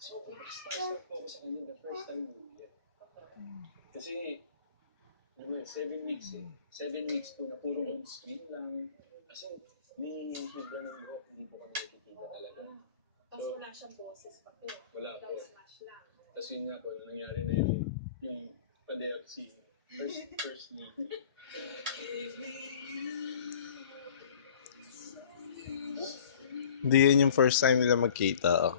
Sobrang starstruck po ako sa kanya the first time mo yan. Kasi, di ba, 7 weeks eh. 7 weeks po na puro on screen lang. Kasi, ni Hibla ng Rock, hindi po kami nakikita talaga. Tapos wala siyang boses pa po. Wala po. Tapos yun nga po, nangyari na yung pandemic scene. First lead. Hindi yun yung first time nila magkita.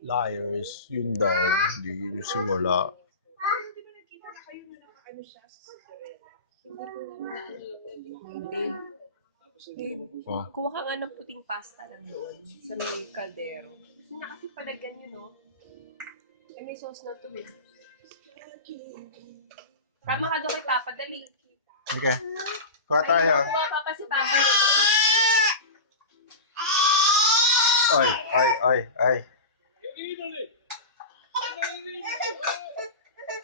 Liars, yun daw. Hindi yung simula. Hindi ba nakita na kayo na nakaano siya sa Cinderella? Oh. Kuha ka nga ng puting pasta lang doon sa may kaldero. Kasi kasi palagyan yun, no? Eh, may sauce na ito, eh. Kama ka doon kay Papa, dali. Sige. Kuha tayo. Kuha Papa si Papa.